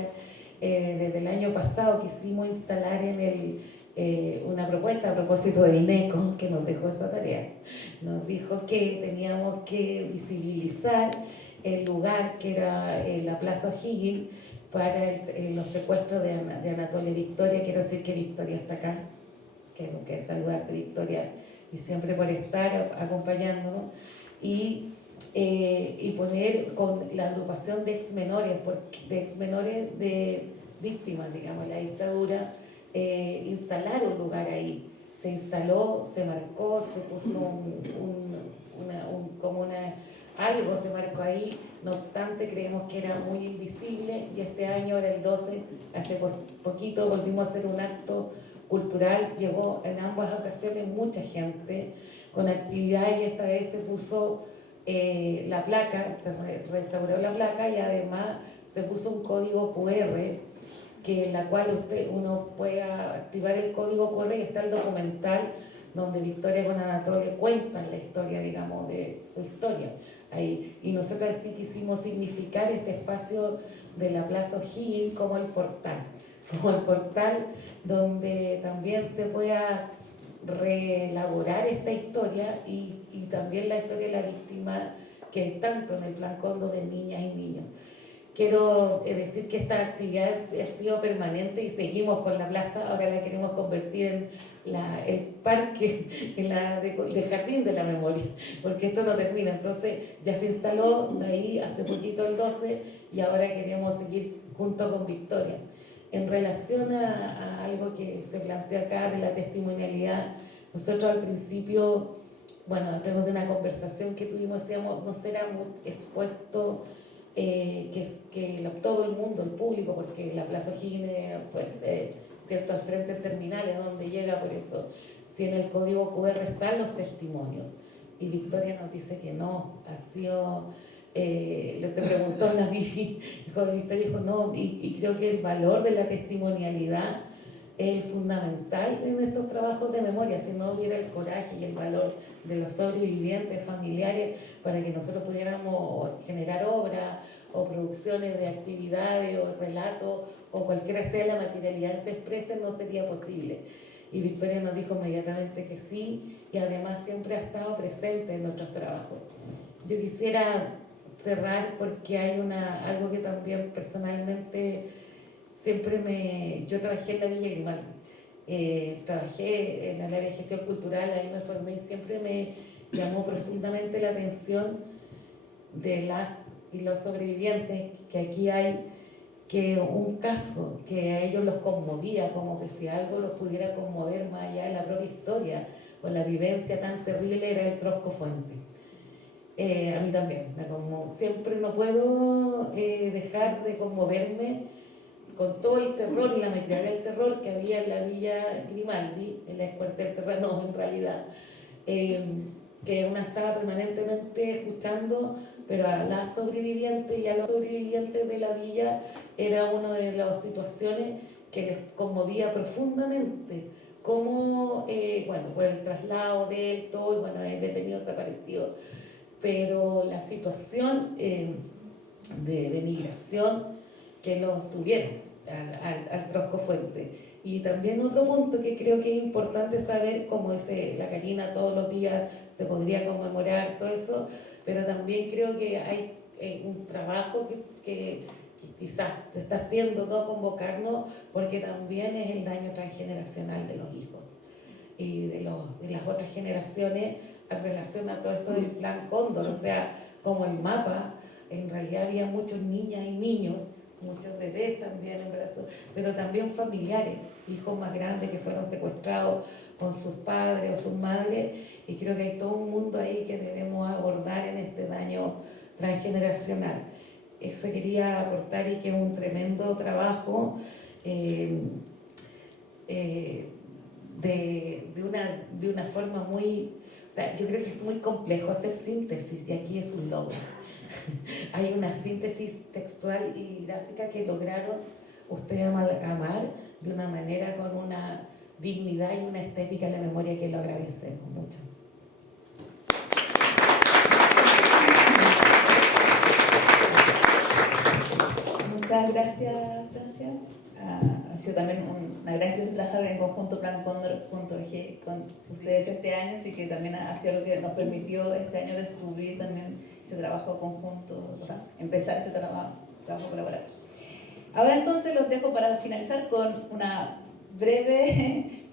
Desde el año pasado quisimos instalar una propuesta a propósito del INECO, que nos dejó esa tarea. Nos dijo que teníamos que visibilizar el lugar que era la Plaza O'Higgins para los secuestros de Anatolia Victoria. Quiero decir que Victoria está acá, que es saludarte, Victoria, y siempre por estar acompañándonos. Y poner con la agrupación de exmenores de víctimas, digamos, de la dictadura, instalar un lugar ahí. Se instaló, se marcó, se puso algo se marcó ahí. No obstante, creemos que era muy invisible, y este año era el 12, hace poquito volvimos a hacer un acto cultural. Llegó en ambas ocasiones mucha gente con actividad, y esta vez se puso la placa, se restauró la placa, y además se puso un código QR, que en la cual uno puede activar el código QR, y está el documental donde Victoria con Anatolia cuentan la historia, digamos, de su historia ahí. Y nosotros sí quisimos significar este espacio de la Plaza O'Higgins como el portal donde también se pueda reelaborar esta historia, y también la historia de la víctima, que hay tanto en el Plan Cóndor de niñas y niños. quiero decir que esta actividad ha sido permanente y seguimos con la plaza. Ahora la queremos convertir en el parque, el jardín de la memoria, porque esto no termina. Entonces ya se instaló de ahí hace poquito el 12 y ahora queremos seguir junto con Victoria. En relación a algo que se planteó acá de la testimonialidad, nosotros al principio, bueno, a través de una conversación que tuvimos, decíamos, no será muy expuesto todo el mundo, el público, porque la Plaza O'Higgins fue, cierto, al frente del terminal es donde llega, por eso, si en el código QR están los testimonios. Y Victoria nos dice que no, ha sido... le preguntó la Vivi, Victoria dijo no, y creo que el valor de la testimonialidad es fundamental en estos trabajos de memoria. Si no hubiera el coraje y el valor de los sobrevivientes, familiares, para que nosotros pudiéramos generar obras o producciones de actividades o relatos o cualquiera sea la materialidad que se exprese, no sería posible. Y Victoria nos dijo inmediatamente que sí, y además siempre ha estado presente en nuestros trabajos. Yo quisiera cerrar porque hay algo que también personalmente yo trabajé en la Villa Grimaldi, trabajé en el área de gestión cultural, ahí me formé y siempre me llamó profundamente la atención de las y los sobrevivientes, que aquí hay que un caso que a ellos los conmovía, como que si algo los pudiera conmover más allá de la propia historia o la vivencia tan terrible, era el Trosco Fuente. A mí también, siempre no puedo dejar de conmoverme con todo el terror y la metida del terror que había en la Villa Grimaldi, en la Cuartel Terrano en realidad, que una estaba permanentemente escuchando, pero a las sobrevivientes y a los sobrevivientes de la villa era una de las situaciones que les conmovía profundamente, como, bueno, por el traslado de él, todo, y bueno, el detenido desaparecido, pero la situación de migración que los tuvieron al Trosco Fuente. Y también otro punto que creo que es importante saber, como dice la Karina, todos los días se podría conmemorar todo eso, pero también creo que hay un trabajo que quizás se está haciendo, no convocarnos, porque también es el daño transgeneracional de los hijos y de las otras generaciones en relación a todo esto del Plan Cóndor, o sea, como el mapa, en realidad había muchos niñas y niños, muchos bebés también en brazos, pero también familiares, hijos más grandes que fueron secuestrados con sus padres o sus madres, y creo que hay todo un mundo ahí que debemos abordar en este daño transgeneracional. Eso quería aportar, y que es un tremendo trabajo de una forma muy... O sea, yo creo que es muy complejo hacer síntesis, y aquí es un logro. Hay una síntesis textual y gráfica que lograron ustedes amalgamar de una manera con una dignidad y una estética de la memoria que lo agradecemos mucho. Muchas gracias, Francia. Ha sido también una gran experiencia trabajar en conjunto Plan Cóndor.org con ustedes este año, así que también ha sido lo que nos permitió este año descubrir también ese trabajo conjunto, o sea, empezar este trabajo colaborativo. Ahora entonces los dejo para finalizar con una breve,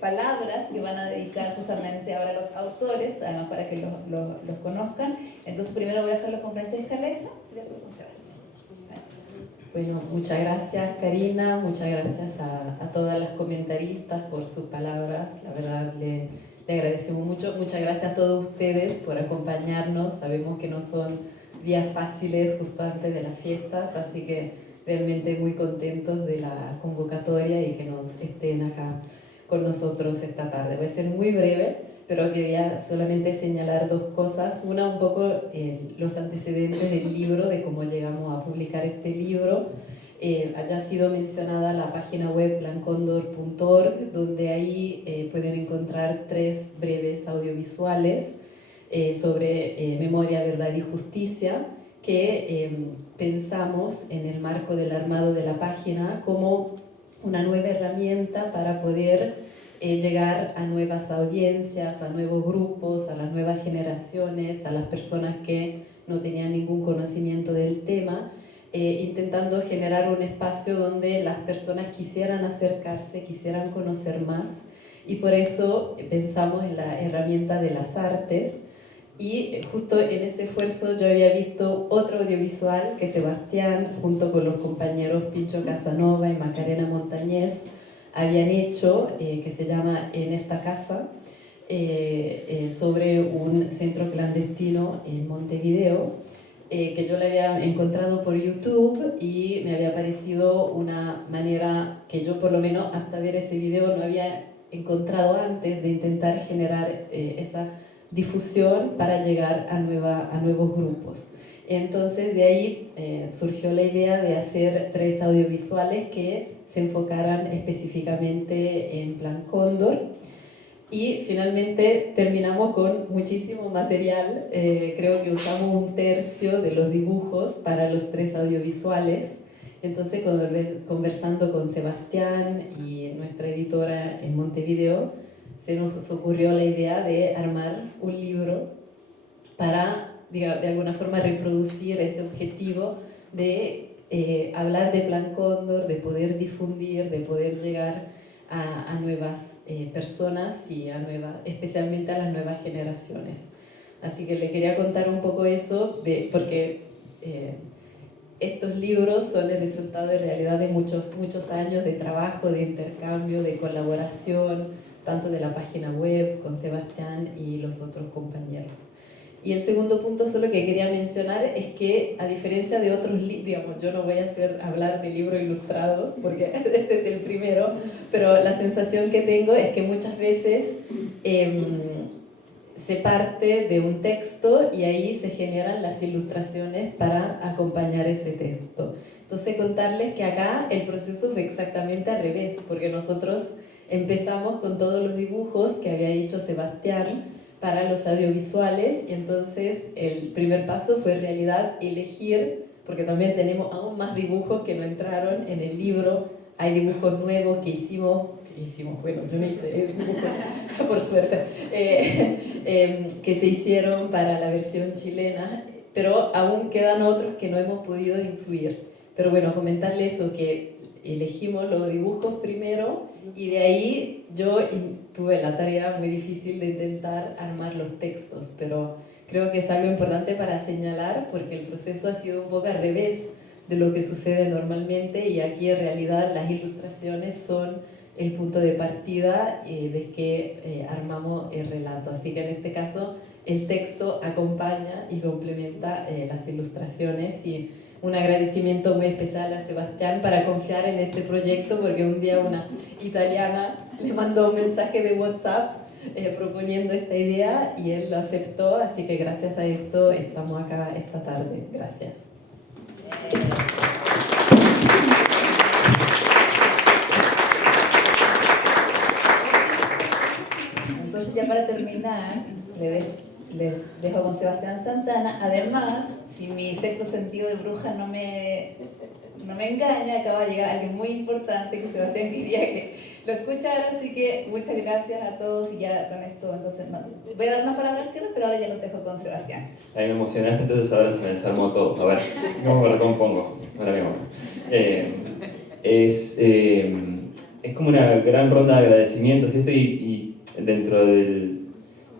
palabras que van a dedicar justamente ahora a los autores, además para que los conozcan. Entonces primero voy a dejarlos con Francesca Leza y después con Sebastián. Bueno, muchas gracias Karina, muchas gracias a todas las comentaristas por sus palabras, la verdad le agradecemos mucho, muchas gracias a todos ustedes por acompañarnos, sabemos que no son días fáciles justo antes de las fiestas, así que realmente muy contentos de la convocatoria y que nos estén acá con nosotros esta tarde. Voy a ser muy breve, pero quería solamente señalar dos cosas. Una, un poco los antecedentes del libro, de cómo llegamos a publicar este libro. Haya sido mencionada la página web plancondor.org, donde ahí pueden encontrar 3 breves audiovisuales sobre memoria, verdad y justicia, que pensamos en el marco del armado de la página como una nueva herramienta para poder llegar a nuevas audiencias, a nuevos grupos, a las nuevas generaciones, a las personas que no tenían ningún conocimiento del tema, intentando generar un espacio donde las personas quisieran acercarse, quisieran conocer más, y por eso pensamos en la herramienta de las artes. Y justo en ese esfuerzo yo había visto otro audiovisual que Sebastián, junto con los compañeros Pincho Casanova y Macarena Montañez, habían hecho, que se llama En esta casa, sobre un centro clandestino en Montevideo, que yo le había encontrado por YouTube y me había parecido una manera que yo por lo menos hasta ver ese video no había encontrado antes, de intentar generar esa difusión para llegar a nuevos grupos. Entonces de ahí surgió la idea de hacer 3 audiovisuales que se enfocaran específicamente en Plan Cóndor, y finalmente terminamos con muchísimo material. Creo que usamos 1/3 de los dibujos para los 3 audiovisuales. Entonces, conversando con Sebastián y nuestra editora en Montevideo, se nos ocurrió la idea de armar un libro para, de alguna forma, reproducir ese objetivo de hablar de Plan Cóndor, de poder difundir, de poder llegar a nuevas personas y especialmente a las nuevas generaciones. Así que les quería contar un poco eso, porque estos libros son el resultado de realidad de muchos años de trabajo, de intercambio, de colaboración, tanto de la página web con Sebastián y los otros compañeros. Y el segundo punto solo que quería mencionar es que, a diferencia de otros libros, digamos, yo no voy a hablar de libros ilustrados porque este es el primero, pero la sensación que tengo es que muchas veces se parte de un texto y ahí se generan las ilustraciones para acompañar ese texto. Entonces, contarles que acá el proceso fue exactamente al revés, porque nosotros empezamos con todos los dibujos que había hecho Sebastián para los audiovisuales, y entonces el primer paso fue en realidad elegir, porque también tenemos aún más dibujos que no entraron en el libro. Hay dibujos nuevos que hicimos, bueno, yo no hice dibujos, por suerte, que se hicieron para la versión chilena, pero aún quedan otros que no hemos podido incluir. Pero bueno, comentarles eso, que elegimos los dibujos primero, y de ahí yo tuve la tarea muy difícil de intentar armar los textos, pero creo que es algo importante para señalar, porque el proceso ha sido un poco al revés de lo que sucede normalmente, y aquí en realidad las ilustraciones son el punto de partida de que armamos el relato. Así que en este caso el texto acompaña y complementa las ilustraciones, y un agradecimiento muy especial a Sebastián para confiar en este proyecto, porque un día una italiana le mandó un mensaje de WhatsApp proponiendo esta idea y él lo aceptó, así que gracias a esto estamos acá esta tarde. Gracias. Entonces, ya para terminar, les dejo con Sebastián Santana. Además, si mi sexto sentido de bruja no me engaña, acaba de llegar alguien muy importante que Sebastián quería que lo escuchara, así que muchas gracias a todos, y ya con esto entonces voy a dar una palabra al cierre, pero ahora ya los dejo con Sebastián. A mí me emocionaste, entonces ahora se me desarmó todo. A ver, ¿cómo lo compongo? Ahora mismo. Es como una gran ronda de agradecimientos, esto, y dentro de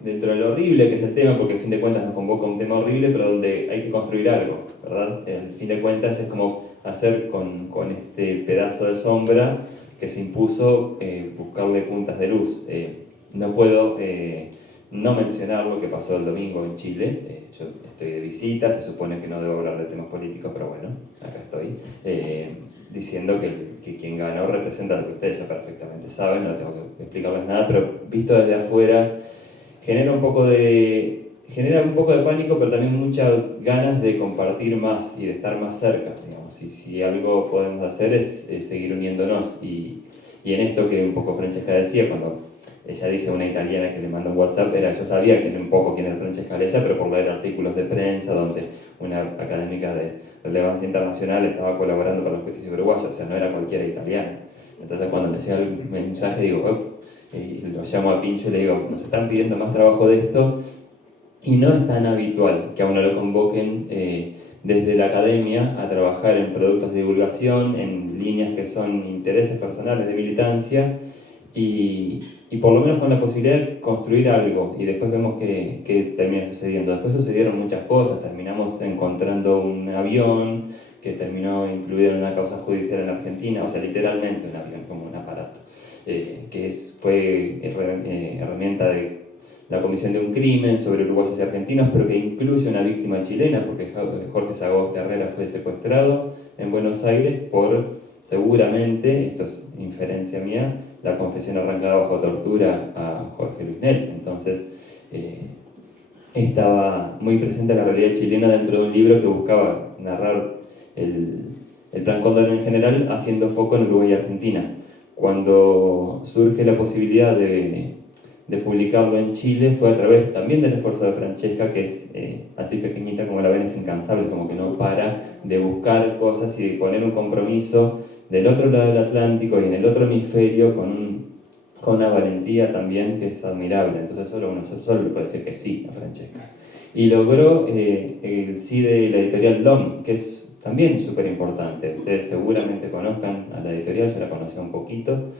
lo horrible que es el tema, porque al fin de cuentas nos convoca un tema horrible, pero donde hay que construir algo, ¿verdad? Al fin de cuentas es como hacer con este pedazo de sombra que se impuso, buscarle puntas de luz. No puedo no mencionar lo que pasó el domingo en Chile. Yo estoy de visita, se supone que no debo hablar de temas políticos, pero bueno, acá estoy. Diciendo que quien ganó representa lo que ustedes ya perfectamente saben, no tengo que explicarles nada, pero visto desde afuera genera un poco de pánico, pero también muchas ganas de compartir más y de estar más cerca, digamos. Y si algo podemos hacer es seguir uniéndonos, y en esto que un poco Francesca decía, cuando ella dice, una italiana que le manda un WhatsApp, yo sabía un poco quién era Francesca Alesa, pero por leer artículos de prensa donde una académica de relevancia internacional estaba colaborando para la justicia uruguaya, o sea, no era cualquiera italiana. Entonces cuando me hacía el mensaje digo, y lo llamo a Pincho y le digo, nos están pidiendo más trabajo de esto, y no es tan habitual que a uno lo convoquen desde la academia a trabajar en productos de divulgación, en líneas que son intereses personales de militancia y por lo menos con la posibilidad de construir algo y después vemos que termina sucediendo. Después sucedieron muchas cosas, terminamos encontrando un avión que terminó incluido en una causa judicial en Argentina, o sea, literalmente un avión como un aparato, fue herramienta de la comisión de un crimen sobre uruguayos y argentinos, pero que incluye una víctima chilena, porque Jorge Sagoste Herrera fue secuestrado en Buenos Aires por, seguramente, esto es inferencia mía, la confesión arrancada bajo tortura a Jorge Luisnel. Entonces, estaba muy presente la realidad chilena dentro de un libro que buscaba narrar el Plan Cóndor en general, haciendo foco en Uruguay y Argentina. Cuando surge la posibilidad de publicarlo en Chile fue a través también del esfuerzo de Francesca, que es así pequeñita como la ven, es incansable, como que no para de buscar cosas y de poner un compromiso del otro lado del Atlántico y en el otro hemisferio con una valentía también que es admirable. Entonces solo le puede decir que sí a Francesca. Y logró el sí de la editorial LOM, que es también súper importante. Ustedes seguramente conozcan a la editorial, yo la conocí un poquito,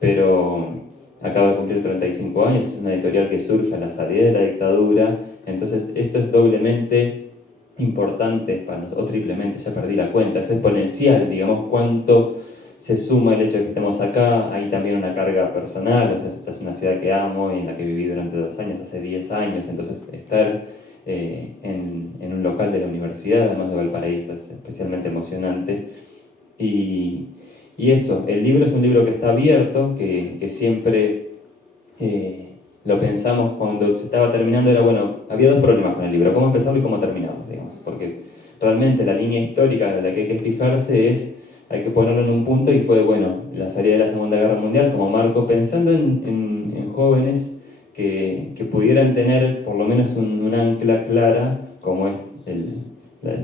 pero acaba de cumplir 35 años, es una editorial que surge a la salida de la dictadura, entonces esto es doblemente importante para nosotros, o triplemente, ya perdí la cuenta, es exponencial, digamos, cuánto se suma el hecho de que estemos acá. Hay también una carga personal, o sea, esta es una ciudad que amo y en la que viví durante 2 años, hace 10 años, entonces estar en un local de la universidad, además de Valparaíso, es especialmente emocionante. Y eso, el libro es un libro que está abierto, que siempre lo pensamos cuando se estaba terminando, era bueno, había 2 problemas con el libro, cómo empezarlo y cómo terminarlo, digamos, porque realmente la línea histórica de la que hay que fijarse hay que ponerlo en un punto, y fue, bueno, la salida de la Segunda Guerra Mundial como marco, pensando en jóvenes que pudieran tener por lo menos un ancla clara, como es el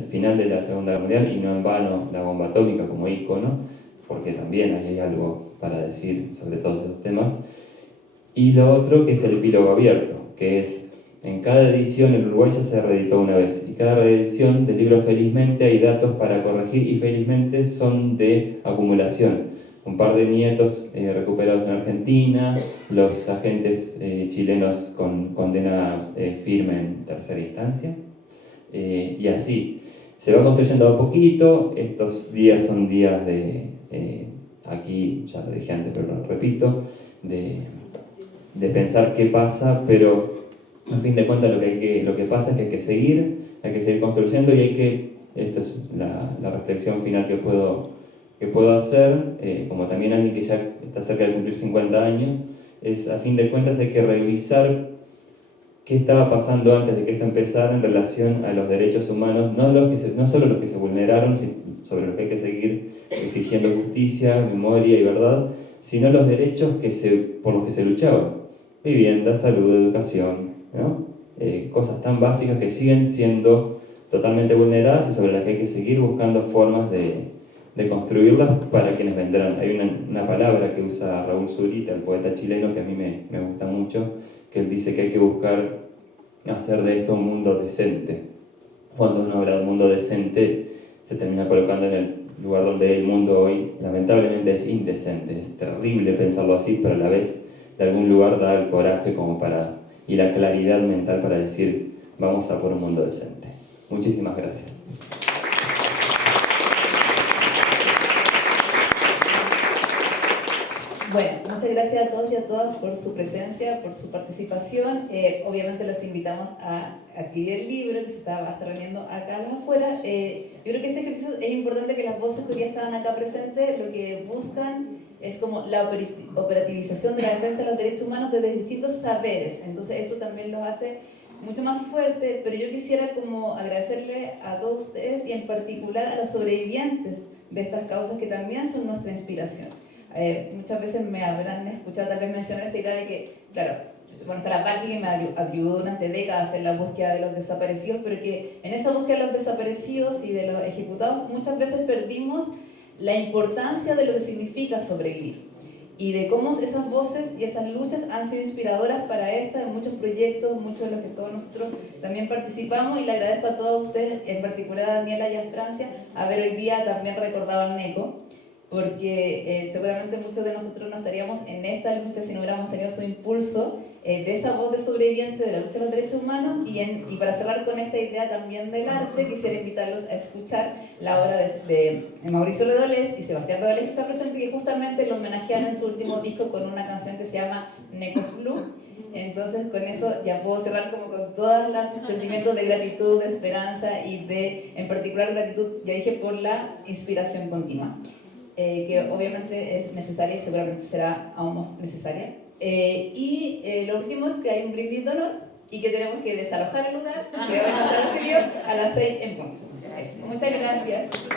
final de la Segunda Guerra Mundial, y no en vano la bomba atómica como ícono, porque también ahí hay algo para decir sobre todos esos temas. Y lo otro, que es el epílogo abierto, que es, en cada edición el Uruguay ya se reeditó una vez, y cada reedición del libro felizmente hay datos para corregir, y felizmente son de acumulación. Un par de nietos recuperados en Argentina, los agentes chilenos con condena firme en tercera instancia, y así. Se va construyendo a poquito. Estos días son días aquí ya lo dije antes, pero lo repito, de pensar qué pasa, pero a fin de cuentas lo que pasa es que hay que seguir construyendo, y esto es la reflexión final que puedo hacer, como también alguien que ya está cerca de cumplir 50 años, es a fin de cuentas hay que revisar qué estaba pasando antes de que esto empezara en relación a los derechos humanos, no solo los que se vulneraron, sobre los que hay que seguir exigiendo justicia, memoria y verdad, sino los derechos por los que se luchaba. Vivienda, salud, educación, ¿no? Cosas tan básicas que siguen siendo totalmente vulneradas y sobre las que hay que seguir buscando formas de construirlas para quienes vendrán. Hay una palabra que usa Raúl Zurita, el poeta chileno, que a mí me gusta mucho, que él dice que hay que buscar hacer de esto un mundo decente. Cuando uno habla de un mundo decente, se termina colocando en el lugar donde el mundo hoy lamentablemente es indecente. Es terrible pensarlo así, pero a la vez de algún lugar da el coraje y la claridad mental para decir vamos a por un mundo decente. Muchísimas gracias. Bueno, muchas gracias a todos y a todas por su presencia, por su participación. Obviamente los invitamos a adquirir el libro que va a estar vendiendo acá a las afueras. Yo creo que este ejercicio es importante, que las voces que hoy estaban acá presentes lo que buscan es como la operativización de la defensa de los derechos humanos desde distintos saberes. Entonces eso también los hace mucho más fuertes, pero yo quisiera como agradecerle a todos ustedes y en particular a los sobrevivientes de estas causas que también son nuestra inspiración. Muchas veces me habrán escuchado tal vez mencionar esta idea de que, claro, bueno, está la Bálgica que me ayudó durante décadas a hacer la búsqueda de los desaparecidos, pero que en esa búsqueda de los desaparecidos y de los ejecutados muchas veces perdimos la importancia de lo que significa sobrevivir. y de cómo esas voces y esas luchas han sido inspiradoras para esta, en muchos proyectos, muchos de los que todos nosotros también participamos, y le agradezco a todos ustedes, en particular a Daniela y a Francia, haber hoy día también recordado al NECO, porque seguramente muchos de nosotros no estaríamos en esta lucha si no hubiéramos tenido su impulso de esa voz de sobreviviente de la lucha de los derechos humanos. Y para cerrar con esta idea también del arte, quisiera invitarlos a escuchar la obra de Mauricio Redolés y Sebastián Redolés, que está presente, que justamente lo homenajean en su último disco con una canción que se llama Necos Blue. Entonces con eso ya puedo cerrar como con todos los sentimientos de gratitud, de esperanza y de, en particular, gratitud, ya dije, por la inspiración continua, que obviamente es necesaria y seguramente será aún más necesaria. Lo último es que hay un brindis de honor y que tenemos que desalojar el lugar, que hoy nos ha recibido a las 6 en punto. Muchas gracias.